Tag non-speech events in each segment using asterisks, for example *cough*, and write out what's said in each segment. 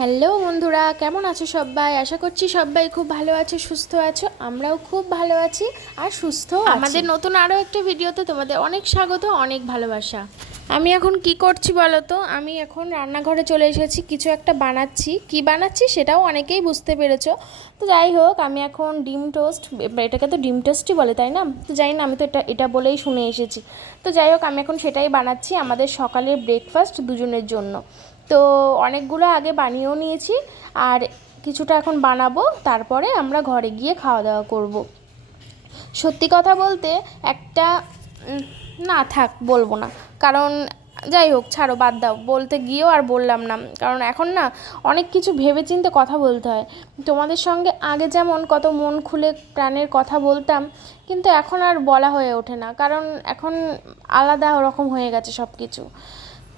Hello বন্ধুরা কেমন আছো সবাই? আশা করছি সবাই খুব ভালো আছো সুস্থ আছো। আমরাও খুব ভালো আছি আর সুস্থ আমাদের নতুন আরও একটা ভিডিওতে তোমাদের অনেক স্বাগত অনেক ভালোবাসা। আমি এখন কি করছি বলো তো? আমি এখন রান্নাঘরে চলে এসেছি কিছু একটা বানাচ্ছি। কি বানাচ্ছি সেটাও অনেকেই বুঝতে পেরেছ। তো যাই হোক আমি এখন ডিম টোস্ট এটাকে তো ডিম টোস্টই বলে তাই না? তো যাই না আমি তো এটা এটা বলেই শুনে এসেছি। তো যাই হোক আমি এখন সেটাই বানাচ্ছি আমাদের সকালের ব্রেকফাস্ট দুজনের জন্য। তো অনেকগুলো আগে বানিয়েও নিয়েছি আর কিছুটা এখন বানাবো, তারপরে আমরা ঘরে গিয়ে খাওয়া দাওয়া করব। সত্যি কথা বলতে একটা না থাক, বলব না। কারণ যাই হোক, ছাড়ো, বাদ দাও। বলতে গিয়েও আর বললাম না। কারণ এখন না অনেক কিছু ভেবে ভেবেচিন্তে কথা বলতে হয়। তোমাদের সঙ্গে আগে যেমন কত মন খুলে প্রাণের কথা বলতাম, কিন্তু এখন আর বলা হয়ে ওঠে না। কারণ এখন আলাদা রকম হয়ে গেছে সব কিছু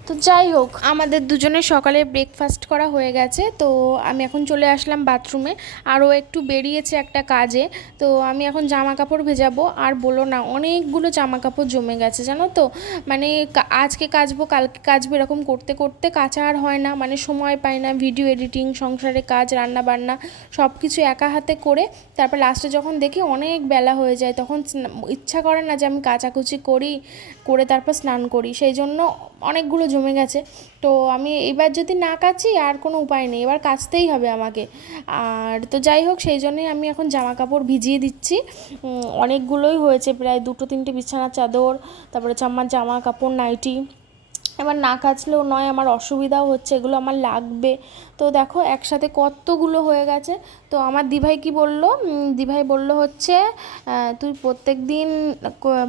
তো যাই হোক, আমাদের দুজনের সকালে ব্রেকফাস্ট করা হয়ে গেছে, তো আমি এখন চলে আসলাম বাথরুমে আরও একটু বেরিয়েছে একটা কাজে, তো আমি এখন জামা কাপড় ভেজাবো। আর বলো না, অনেকগুলো জামা কাপড় জমে গেছে, জানো তো? মানে আজকে কাচবো, কালকে কাচবো, এরকম করতে করতে কাচা আর হয় না। মানে সময় পাই না ভিডিও এডিটিং সংসারে কাজ রান্না বান্না সব কিছু একা হাতে করে তারপর লাস্টে যখন দেখি অনেক বেলা হয়ে যায়, তখন ইচ্ছা করে না যে আমি কাচাকুচি করি, করে তারপর স্নান করি। সেই জন্য অনেকগুলো জমে গেছে। তো আমি এবার যদি না কাচি, আর কোনো উপায় নেই। এবার কাচতেই হবে আমাকে। আর তো যাই হোক, সেই জন্যই আমি এখন জামা কাপড় ভিজিয়ে দিচ্ছি। অনেকগুলোই হয়েছে প্রায় দুটো, তিনটে বিছানার চাদর, তারপরে হচ্ছে আমার জামা কাপড় নাইটি। এবার না কাচলেও নয়, আমার অসুবিধাও হচ্ছে, এগুলো আমার লাগবে। তো দেখো, একসাথে কতগুলো হয়ে গেছে। তো আমার দিভাই কি বলল? দিভাই বলল হচ্ছে তুই প্রত্যেক দিন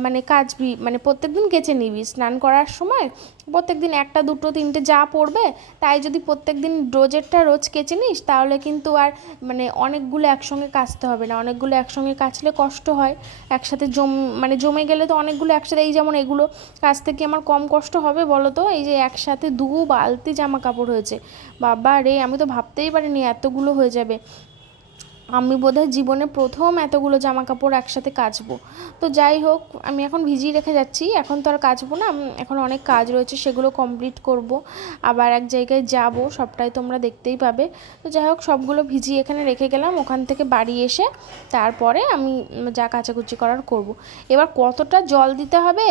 মানে কাচবি মানে প্রত্যেক দিন কেচে নিবি। স্নান করার সময় প্রত্যেক দিন একটা, দুটো, তিনটে যা পড়বে, তাই যদি প্রত্যেক দিন রোজেরটা রোজ কেচে নিস, তাহলে কিন্তু আর মানে অনেকগুলো একসঙ্গে কাচতে হবে না। অনেকগুলো একসঙ্গে কাচলে কষ্ট হয়। একসাথে জম মানে জমে গেলে তো অনেকগুলো একসাথে, এই যেমন এগুলো কাচতে কি আমার কম কষ্ট হবে বলো তো এই যে একসাথে দু বালতি জামা কাপড় হয়েছে। বাবা রে, আমি তো ভাবতেই পারিনি এতগুলো হয়ে যাবে। আমি বোধহয় জীবনে প্রথম এতগুলো জামা কাপড় একসাথে কাচবো। তো যাই হোক, আমি এখন ভিজিয়ে রেখে যাচ্ছি। এখন তো আর কাচবো না এখন অনেক কাজ রয়েছে, সেগুলো কমপ্লিট করব। আবার এক জায়গায় যাব, সবটাই তোমরা দেখতেই পাবে। তো যাই হোক, সবগুলো ভিজিয়ে এখানে রেখে গেলাম, ওখান থেকে বাড়ি এসে তারপরে আমি যা কাচাকুচি করার করব। এবার কতটা জল দিতে হবে,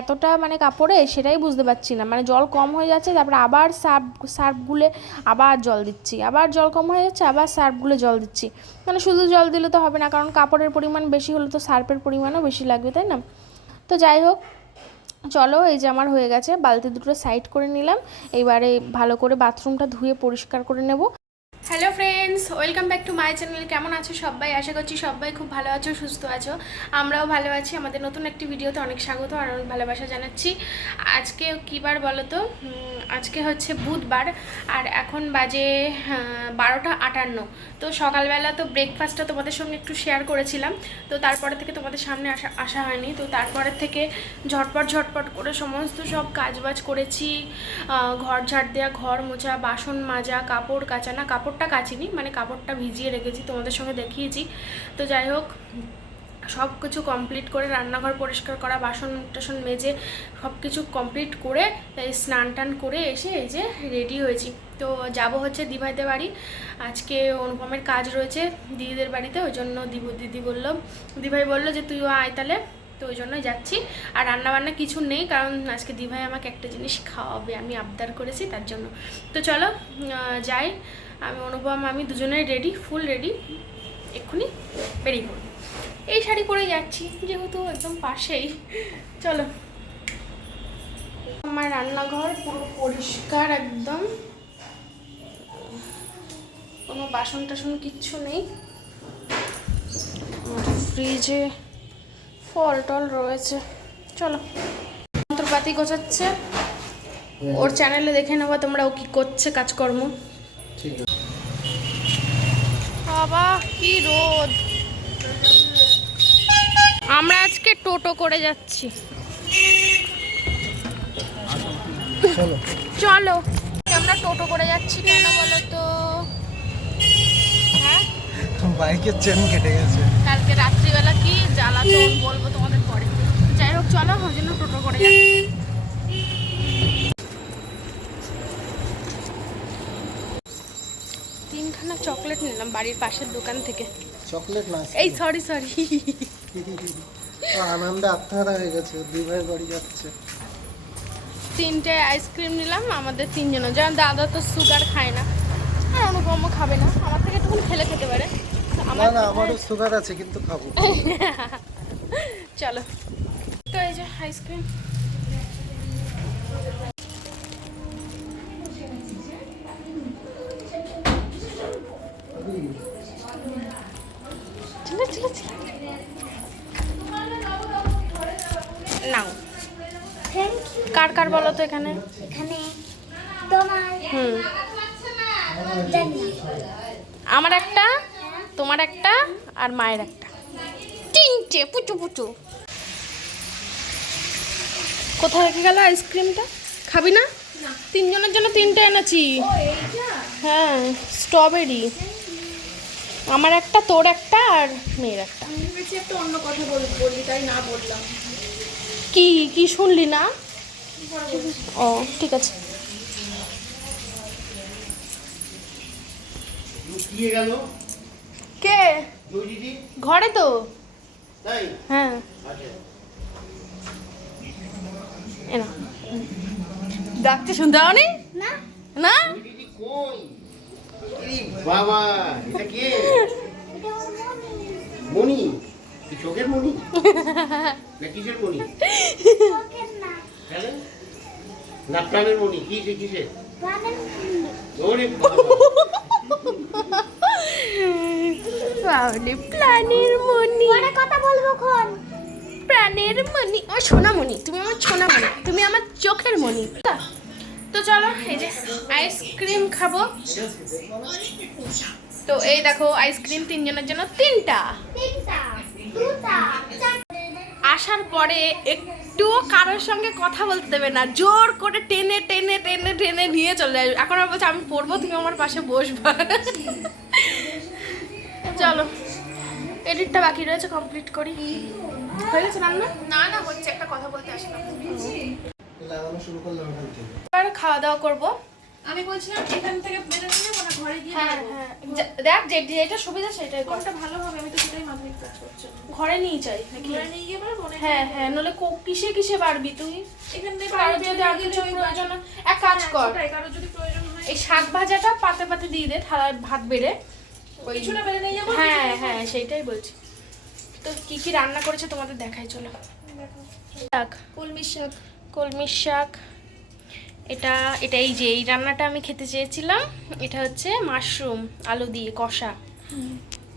এতটা মানে কাপড়ে, সেটাই বুঝতে পারছি না। মানে জল কম হয়ে যাচ্ছে, তারপরে আবার সার্ফ সার্ফ গুলে আবার জল দিচ্ছি। আবার জল কম হয়ে যাচ্ছে, আবার সার্ফ গুলে জল দিচ্ছি। মানে শুধু জল দিলে তো হবে না, কারণ কাপড়ের পরিমাণ বেশি হলে তো সার্ফের পরিমাণও বেশি লাগবে, তাই না? তো যাই হোক, চলো এই যে আমার হয়ে গেছে, বালতি দুটো সাইড করে নিলাম, এবারে ভালো করে বাথরুমটা ধুয়ে পরিষ্কার করে নেব। Hello friends welcome back to my channel কেমন আছো সবাই? আশা করছি সবাই খুব ভালো আছো, সুস্থ আছো। আমরাও ভালো আছি। আমাদের নতুন একটি ভিডিওতে অনেক স্বাগত আর অনেক ভালোবাসা জানাচ্ছি। আজকে বার বলো তো আজকে হচ্ছে বুধবার আর এখন বাজে বারোটা আটান্ন। তো সকালবেলা তো ব্রেকফাস্টটা তোমাদের সঙ্গে একটু শেয়ার করেছিলাম। তো তারপরে থেকে তোমাদের সামনে আসা আসা হয়নি। তো তারপরে থেকে ঝটপট ঝটপট করে সমস্ত সব কাজবাজ করেছি। ঘর ঝাড় দেওয়া ঘর মোছা, বাসন মাজা, কাপড় কাচানা। কাপড়টা কাচিনি মানে কাপড়টা ভিজিয়ে রেখেছি, তোমাদের সঙ্গে দেখিয়েছি। তো যাই হোক, সব কিছু কমপ্লিট করে রান্নাঘর পরিষ্কার করা, বাসন টাসন মেজে সব কিছু কমপ্লিট করে স্নান টান করে এসে এই যে রেডি হয়েছি। তো যাব হচ্ছে দিভাইদের বাড়ি। আজকে অনুপমের কাজ রয়েছে দিদিদের বাড়িতে, ওই জন্য দিব দিদি বলল, দিভাই বলল যে তুইও আয় তাহলে, তো ওই জন্যই যাচ্ছি। আর রান্না বান্না কিছু নেই, কারণ আজকে দিভাই আমাকে একটা জিনিস খাওয়াবে, আমি আবদার করেছি তার জন্য। তো চলো যাই। আমি অনুপম, আমি দুজনেই রেডি ফুল রেডি এক্ষুনি বেরিয়ে পড়ব। এই শাড়ি পরে যাচ্ছি, যেহেতু একদম পাশেই। চলো। আমার রান্নাঘর পুরো পরিষ্কার একদম। কোনো বাসন টাসন কিচ্ছু নেই। ফ্রিজে ফল টল রয়েছে। চলো। যন্ত্রপাতি গোছাচ্ছে। ওর চ্যানেলে দেখে নেব তোমরা ও কি করছে কাজকর্ম। ঠিক বাবা কি রোদ। আমরা আজকে টোটো করে যাচ্ছি। চলো। আমরা টোটো করে যাচ্ছি কেন বলো তো? হ্যাঁ? বাইকের চেন কেটে গেছে। কালকে রাত্রিবেলা কি জ্বালাতো বলব তোমাদের পরে। যাই হোক চলো ওই জন্য টোটো করে যাচ্ছি। তিনখানা চকলেট নিলাম বাড়ির পাশের দোকান থেকে। চকলেট না এই সরি সরি আনন্দে আত্মহারা হয়ে গেছে দুই ভাই বাড়ি যাচ্ছে। তিনটে আইসক্রিম নিলাম আমাদের তিনজনের যেমন দাদা তো সুগার খায় না আর অনুপমও খাবে না। আমার থেকে একটু ফেলে খেতে পারে। না আমার না আমারও সুগার আছে কিন্তু খাব। *laughs* চলো। তো এই যে আইসক্রিম। কার কার বলো তো এখানে? এখানে তোমার হুম। আমার একটা তোমার একটা আর মায়ের একটা। তিনটে পুচু পুচু। কোথায় রেখে গেল আইসক্রিমটা? খাবি না? তিনজনের জন্য তিনটে এনেছি। হ্যাঁ স্ট্রবেরি। আমার একটা তোর একটা আর মেয়ের একটা। অন্য কথা বললি তাই না বললাম। কি কি শুনলি না? ও ঠিক আছে। কে? ঘরে তো। তাই? হ্যাঁ। ডাকতে শুনতে পাওনি না। না? বাবা এটা কে? মনি। মণি চোখের মণি না কিসের মণি চোখের না তাহলে না প্রাণের মণি মনি *laughs* বাবলি মনি পরে কথা বলব খন। প্রাণের মনি ও সোনামণি তুমি আমার সোনামণি তুমি আমার চোখের মণি। তো চলো এই যে আইসক্রিম খাব। তো এই দেখো আইসক্রিম তিনজনের জন্য তিনটা। তিনটা দুটা চারটে। আসার পরে একটুও কারোর সঙ্গে কথা বলতে দেবে না। জোর করে টেনে টেনে টেনে টেনে নিয়ে চলে যাবে এখন আর বলছে আমি পড়ব তুমি আমার পাশে বসবা। চলো এডিটটা বাকি রয়েছে কমপ্লিট করি। হয়ে গেছে রান্না? না না হচ্ছে একটা কথা বলতে আসলাম। লাগানো শুরু করলাম ওখান থেকে। এবার খাওয়া দাওয়া করব। আমি বলছিলাম এখান থেকে বেরোতে নেব না ঘরে গিয়ে হ্যাঁ হ্যাঁ। দেখ যে যেটা সুবিধা সেটাই কর। কোনটা ভালো হবে আমি তো সেটাই মাথায় কাজ করছি। ঘরে নিয়ে যাই নাকি? ঘরে নিয়ে গিয়ে হ্যাঁ হ্যাঁ নলে কো- কিসে কিসে পারবি তুই? এখান থেকে কারও যদি আর কিছু প্রয়োজন এক কাজ হ্যাঁ, কর। কারোর যদি প্রয়োজন হয় এই শাক ভাজাটা পাতে পাতে দিয়ে দে থালায় ভাত বেড়ে। কিছুটা বেড়ে নিয়ে যাব হ্যাঁ হ্যাঁ সেটাই বলছি। তো কি কি রান্না করেছে তোমাদের দেখাই চলো। শাক। কলমি শাক। কলমির শাক। এটা এটা এই যে এই রান্নাটা আমি খেতে চেয়েছিলাম এটা হচ্ছে মাশরুম আলু দিয়ে কষা।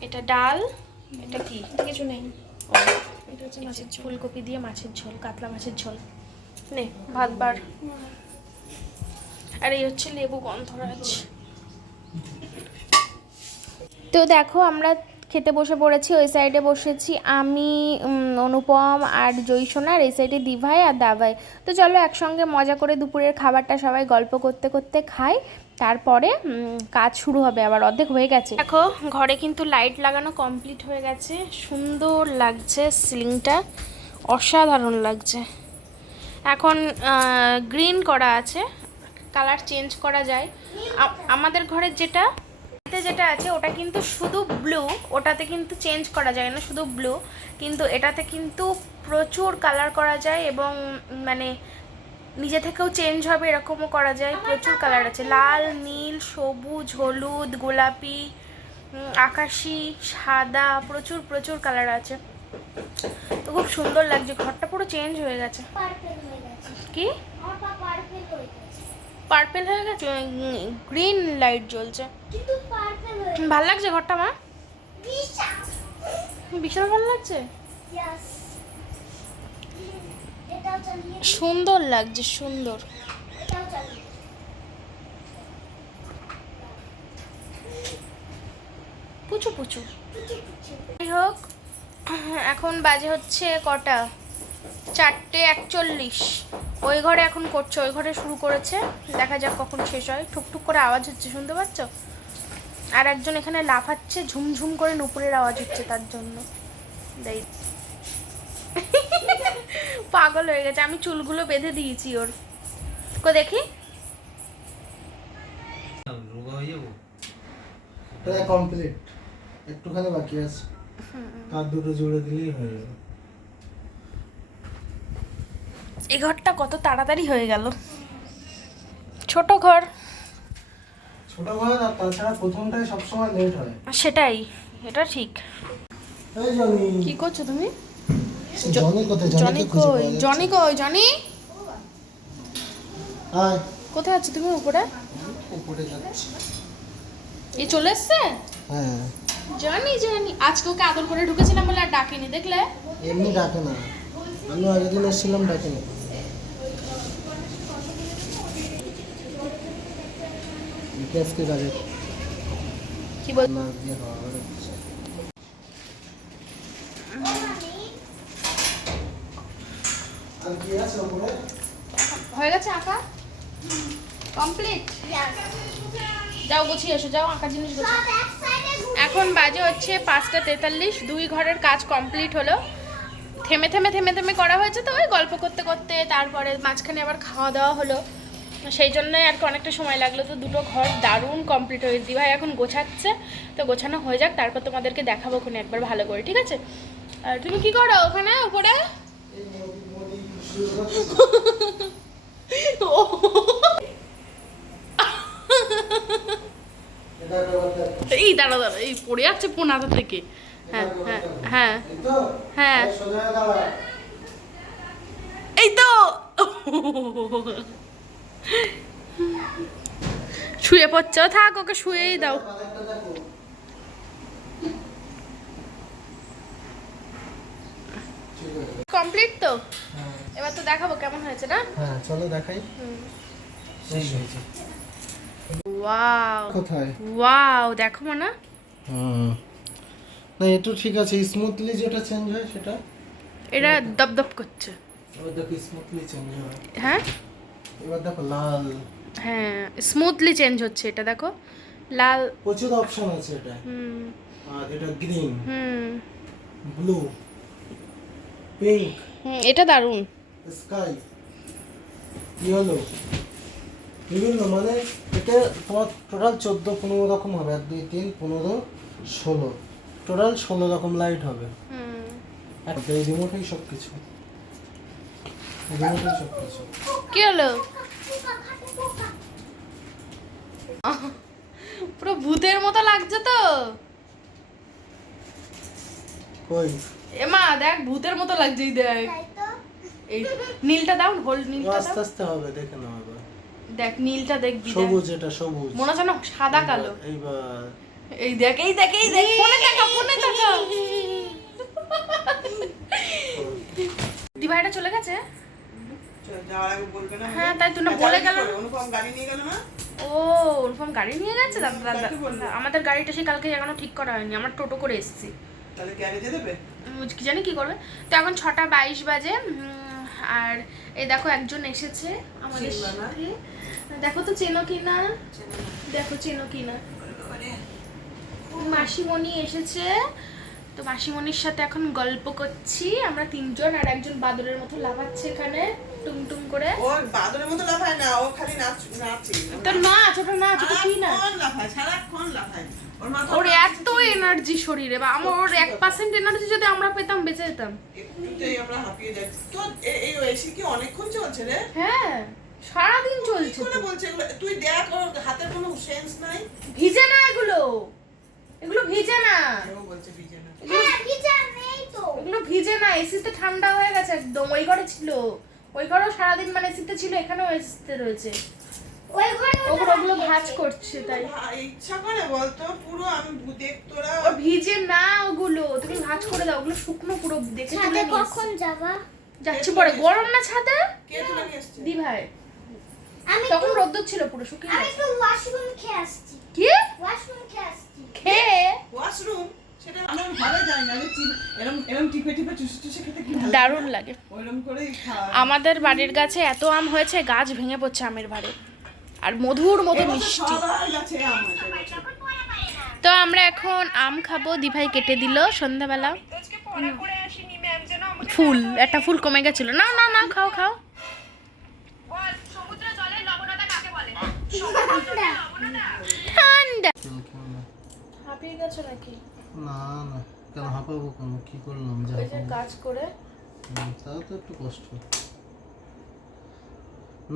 এটা ডাল এটা কি? কিছু নেই এটা হচ্ছে মাছের ফুলকপি দিয়ে মাছের ঝোল কাতলা মাছের ঝোল। নে ভাত বার। আর এই হচ্ছে লেবু গন্ধরাজ। তো দেখো আমরা খেতে বসে পড়েছি, ওই সাইডে বসেছি আমি অনুপম আর জয়সোনা আর এই সাইডে দিভাই আর দাভাই। তো চলো একসঙ্গে মজা করে দুপুরের খাবারটা সবাই গল্প করতে করতে খাই, তারপরে কাজ শুরু হবে, আবার অর্ধেক হয়ে গেছে। দেখো, ঘরে কিন্তু লাইট লাগানো কমপ্লিট হয়ে গেছে, সুন্দর লাগছে সিলিংটা অসাধারণ লাগছে। এখন গ্রিন করা আছে কালার চেঞ্জ করা যায়। আমাদের ঘরের যেটা এতে যেটা আছে ওটা কিন্তু শুধু ব্লু ওটাতে কিন্তু চেঞ্জ করা যায় না শুধু ব্লু কিন্তু এটাতে কিন্তু প্রচুর কালার করা যায় এবং মানে নিজে থেকেও চেঞ্জ হবে এরকমও করা যায় প্রচুর কালার আছে। লাল নীল সবুজ হলুদ গোলাপি আকাশি সাদা প্রচুর প্রচুর কালার আছে। তো খুব সুন্দর লাগছে ঘরটা পুরো চেঞ্জ হয়ে গেছে। কি? পার্পেল হয়ে গেছে? গ্রিন লাইট জ্বলছে। ভালো লাগছে ঘরটা মা? বিশাল। ভালো লাগছে? সুন্দর লাগছে সুন্দর। পুচু পুচু। যাই হোক এখন বাজে হচ্ছে কটা? চারটে একচল্লিশ। ওই ঘরে এখন করছে ওই ঘরে শুরু করেছে। দেখা যাক কখন শেষ হয়। ঠুকঠুক করে আওয়াজ হচ্ছে শুনতে পাচ্ছ? আর একজন এখানে লাফাচ্ছে ঝুমঝুম করে নুপুরের আওয়াজ হচ্ছে তার জন্য। দেই। *laughs* পাগল হয়ে গেছে আমি চুলগুলো বেঁধে দিয়েছি ওর। কো দেখি। রোগা প্রায় কমপ্লিট একটুখানি বাকি আছে। তার দুটো জুড়ে দিলেই হয়ে যাবে। এই ঘরটা কত তাড়াতাড়ি হয়ে গেল। ছোট ঘর। ছোট ঘর আর তাছাড়া প্রথমটাই সবসময় লেট হয়। সেটাই এটা ঠিক। এই জনি। কি করছ তুমি? জনি কোথায়? জনি জনিকে কই? জনি কই? জনি? আয়। কোথায় আছো তুমি উপরে? উপরে যাচ্ছি। এই চলে এসছে? হ্যাঁ। জানি জানি। আজকে ওকে আদর করে ঢুকেছিলাম বলে আর ডাকিনি দেখলে? এমনি ডাকে না। আমি আগের দিন এসেছিলাম ডাকে আজকে কি বল হয়ে গেছে আঁকা? কমপ্লিট? যাও গুছিয়ে এসো যাও আঁকা জিনিস এখন বাজে হচ্ছে পাঁচটা তেতাল্লিশ দুই ঘরের কাজ কমপ্লিট হলো। থেমে থেমে থেমে থেমে করা হয়েছে তো ওই গল্প করতে করতে তারপরে মাঝখানে আবার খাওয়া দাওয়া হলো। সেই জন্যই আর কি অনেকটা সময় লাগল। তো দুটো ঘর দারুণ কমপ্লিট হয়েছে। দিভাই এখন গোছাচ্ছে। তো গোছানো হয়ে যাক, তারপর তোমাদেরকে দেখাবো ওখানে একবার ভালো করে, ঠিক আছে? আর তুমি কি করো ওখানে, উপরে? এই দাঁড়া দাঁড়া এই পড়ে যাচ্ছে পোনাতা থেকে? হ্যাঁ হ্যাঁ হ্যাঁ হ্যাঁ হয়ে। এই তো। শুয়ে পড়ছ থাক ওকে শুয়েই দাও। কমপ্লিট তো? হ্যাঁ। এবার তো দেখাবো কেমন হয়েছে না? হ্যাঁ চলো দেখাই। শেষ হয়েছে। ওয়াও। কোথায়? ওয়াও দেখো মনে। হুম। না এটা ঠিক আছে স্মুথলি যেটা চেঞ্জ হয় সেটা। এটা দপদপ করছে। এবার দেখো স্মুথলি চেঞ্জ হয়। হ্যাঁ? এবার দেখো লাল। হ্যাঁ স্মুথলি চেঞ্জ হচ্ছে এটা দেখো। লাল। প্রচুর অপশন আছে এটা। হুম। আর এটা গ্রিন হুম। ব্লু পিঙ্ক হুম, এটা দারুণ। স্কাই ইয়েলো বিভিন্ন মানে এটা তোমার টোটাল চোদ্দ পনেরো রকম হবে। এক দুই তিন পনেরো ষোলো। টোটাল ষোলো রকম লাইট হবে। হুম। এই কিছু রিমোটেই সব কিছু কি হলো? পুরো ভূতের মতো লাগছে তো। কই? এমা দেখ ভূতের মতো লাগছে দেখ। এই নীলটা দাও হোল্ড নীলটা আস্তে আস্তে হবে দেখে নাও এবার। দেখ নীলটা দেখবি সবুজ এটা সবুজ। মনে হচ্ছে না সাদা কালো। এইবার। এই দেখ এই দেখ এই দেখ ফোনে দেখা ফোনে দেখা দিভাইটা চলে গেছে যাওয়ার আগে বলবে না হ্যাঁ তাই তুই না বলে গেল না? অনুপম গাড়ি নিয়ে গেল ও ওরকম গাড়ি নিয়ে গেছে? দাদা আমাদের গাড়িটা সে কালকে এখনও ঠিক করা হয়নি আমার টোটো করে এসেছি। তাহলে গ্যারেজে দেবে? কি জানি কি করবে। তো এখন ছটা বাইশ বাজে আর এই দেখো একজন এসেছে আমাদের সাথে। দেখো তো চেনো কিনা দেখো চেনো কিনা মাসিমণি এসেছে। তো মাসিমণির সাথে এখন গল্প করছি। আমরা তিনজন আর একজন বাদরের মতো লাফাচ্ছে এখানে। টুমটুম করে। ও বাদরের মতো লাফায় না ও খালি নাচ নাচে। তো না ছোট না ছোট কি না? সারাক্ষণ লাফায় সারাক্ষণ লাফায়। ওর ওর এত এনার্জি শরীরে বা আমার ওর এক পার্সেন্ট এনার্জি যদি আমরা পেতাম বেঁচে যেতাম। একটুতেই আমরা হাঁপিয়ে যাই। তো এই এসি কি অনেকক্ষণ চলছে রে? হ্যাঁ সারাদিন চলছে। বলছে এগুলো? তুই দেখ ওর হাতের কোনো সেন্স নাই। ভিজে না এগুলো। এগুলো ভিজে না। ও বলছে ভিজে না। হ্যাঁ ভিজা নেই তো। এগুলো ভিজে না এসিতে ঠান্ডা হয়ে গেছে একদম ওই ঘরে ছিল। ওই ঘরেও সারাদিন মানে এসিতে ছিল এখানেও এসিতে রয়েছে। ওই ঘরে ওগুলো ওগুলো ভাজ করছে তাই। ইচ্ছা করে বলতো পুরো আমি দেখ তোরা। ওর ভিজে না ওগুলো তুমি ভাজ করে দাও ওগুলো শুকনো পুরো দেখে কখন যাবা? যাচ্ছি পরে গরম না ছাদে? কে তুলে নিয়ে এসছে? দি ভাই আমি তখন রোদ্দুর ছিল পুরো শুকিয়ে আমি একটু ওয়াশরুম খেয়ে আসছি। কি? ওয়াশরুম খেয়ে আসছি। খেয়ে? ওয়াশরুম দারুণ লাগে। আমাদের বাড়ির গাছে এত আম হয়েছে গাছ ভেঙে পড়ছে আমের ভারে। আর মধুর মতো মিষ্টি। তো আমরা এখন আম খাব দিভাই কেটে দিল সন্ধ্যাবেলা। ফুল একটা ফুল কমে গেছিল। না না না খাও খাও। ঠান্ডা হাঁপিয়ে গেছো নাকি? না না। কেন হাঁপাবো কেন? কি করলাম? যে ওই যে কাজ করে। তাও তো একটু কষ্ট।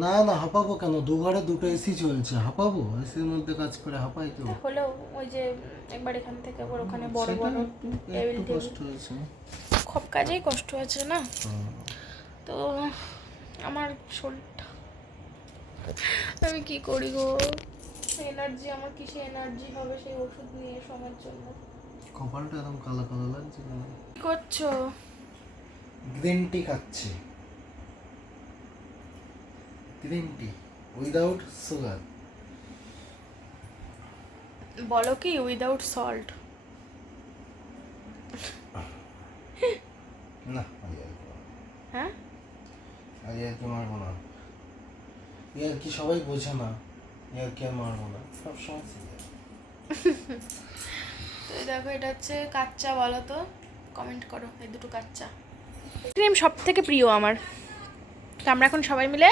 না না হাঁপাবো কেন? দু ঘরে দুটো এসি চলছে। হাঁপাবো? এসির মধ্যে কাজ করে হাঁপাই তো। হলেও ওই যে একবার এখান থেকে আবার ওখানে বড় বড় টেবিল কষ্ট হয়েছে। সব কাজেই কষ্ট আছে না? তো আমার শরীরটা আমি কি করি গো? এনার্জি আমার কিসে এনার্জি হবে সেই ওষুধ নিয়ে সময়ের জন্য। কপালটা একদম কালো কালো লাগছে কেন? কি করছ? গ্রিন টি খাচ্ছি। গ্রিন টি উইদাউট সুগার বলো কি উইদাউট সল্ট না আর হ্যাঁ? আর কি মারবো না ইয়ার কি সবাই বোঝে না। ইয়ার কি আর মারবো না সব সময় *laughs* তো দেখো এটা হচ্ছে কাচ্চা বলো তো। কমেন্ট করো এই দুটো কাচ্চা। ক্রিম সব থেকে প্রিয় আমার। তো আমরা এখন সবাই মিলে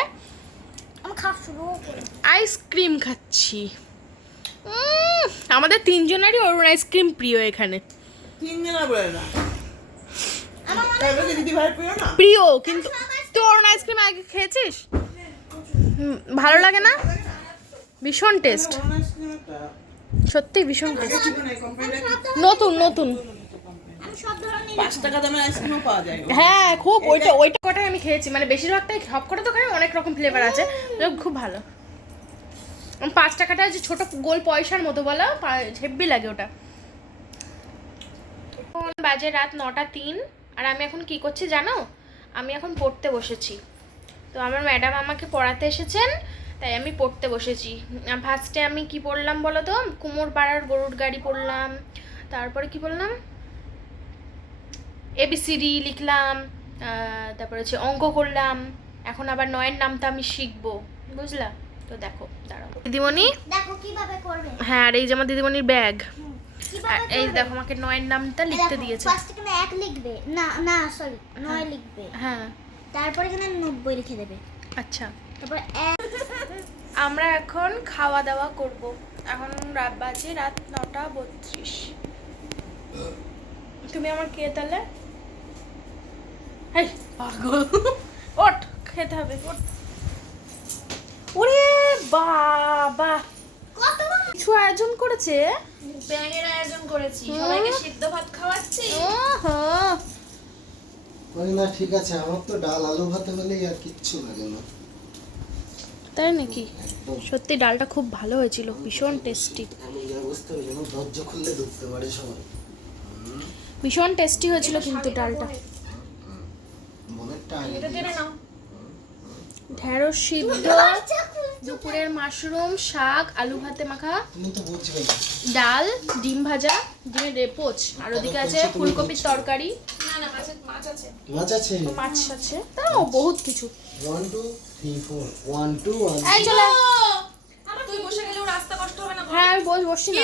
আমি খাওয়া শুরু আইসক্রিম খাচ্ছি। আমাদের তিনজনেরই অরুণ আইসক্রিম প্রিয় এখানে। প্রিয় কিন্তু তুই অরুণ আইসক্রিম আগে খেয়েছিস? ভালো লাগে না। ভীষণ টেস্ট সত্যি ভীষণ টেস্ট নতুন নতুন। হ্যাঁ খুব ওইটা ওইটা কটাই আমি খেয়েছি। মানে বেশিরভাগটাই সব কটা দোকানে অনেক রকম ফ্লেভার আছে। তো খুব ভালো। পাঁচ টাকাটা যে ছোট গোল পয়সার মতো বলো হেব্বি লাগে ওটা। এখন বাজে রাত নটা তিন আর আমি এখন কি করছি জানো? আমি এখন পড়তে বসেছি। তো আমার ম্যাডাম আমাকে পড়াতে এসেছেন। তাই আমি পড়তে বসেছি। ফার্স্টে আমি কি পড়লাম বলো তো? কুমোর পাড়ার গরুর গাড়ি পড়লাম। তারপরে কি বললাম? এবিসিডি লিখলাম তারপরে হচ্ছে অঙ্ক করলাম। এখন আবার নয়ের নামটা আমি শিখব। বুঝলা? তো দেখো দাঁড়াও। দিদিমণি? দেখো কীভাবে করবে? হ্যাঁ আর এই যে আমার দিদিমণির ব্যাগ। এই দেখো আমাকে নয়ের নামটা লিখতে দিয়েছে। ফার্স্ট এখানে এক লিখবে। না না সরি নয় লিখবে। হ্যাঁ। তারপর এখানে নব্বই লিখে দেবে। আচ্ছা। তারপর এক আমরা এখন খাওয়া দাওয়া করব। এখন রাত বাজে রাত নটা বত্রিশ। তুমি আমার কে তাহলে? পাগল। ওঠ খেতে হবে ওরে বাবা! কত কিছু আয়োজন করেছে? ব্যাঙের আয়োজন করেছি। সবাইকে সিদ্ধ ভাত খাওয়াচ্ছি। না ঠিক আছে। আমার তো ডাল আলু ভাতে বলেই আর কিচ্ছু লাগে না। তাই নাকি? সত্যি ডালটা খুব ভালো হয়েছিল ভীষণ টেস্টি আমি যা বুঝতে পারি যেন দরজা খুললে ঢুকতে পারে সবাই ভীষণ টেস্টি হয়েছিল কিন্তু ডালটা। ঢেঁড়স সিদ্ধ দুপুরের মাশরুম শাক আলু ভাতে মাখা। ডাল ডিম ভাজা ডিমের রেপোচ আর ওদিকে আছে ফুলকপির তরকারি। না না মাছ আছে। মাছ আছে? মাছ আছে। তাও বহুত কিছু। One two three four one two one চলে। তুই বসে গেলেও রাস্তা কষ্ট হবে না। হ্যাঁ আমি বসে বসছি না।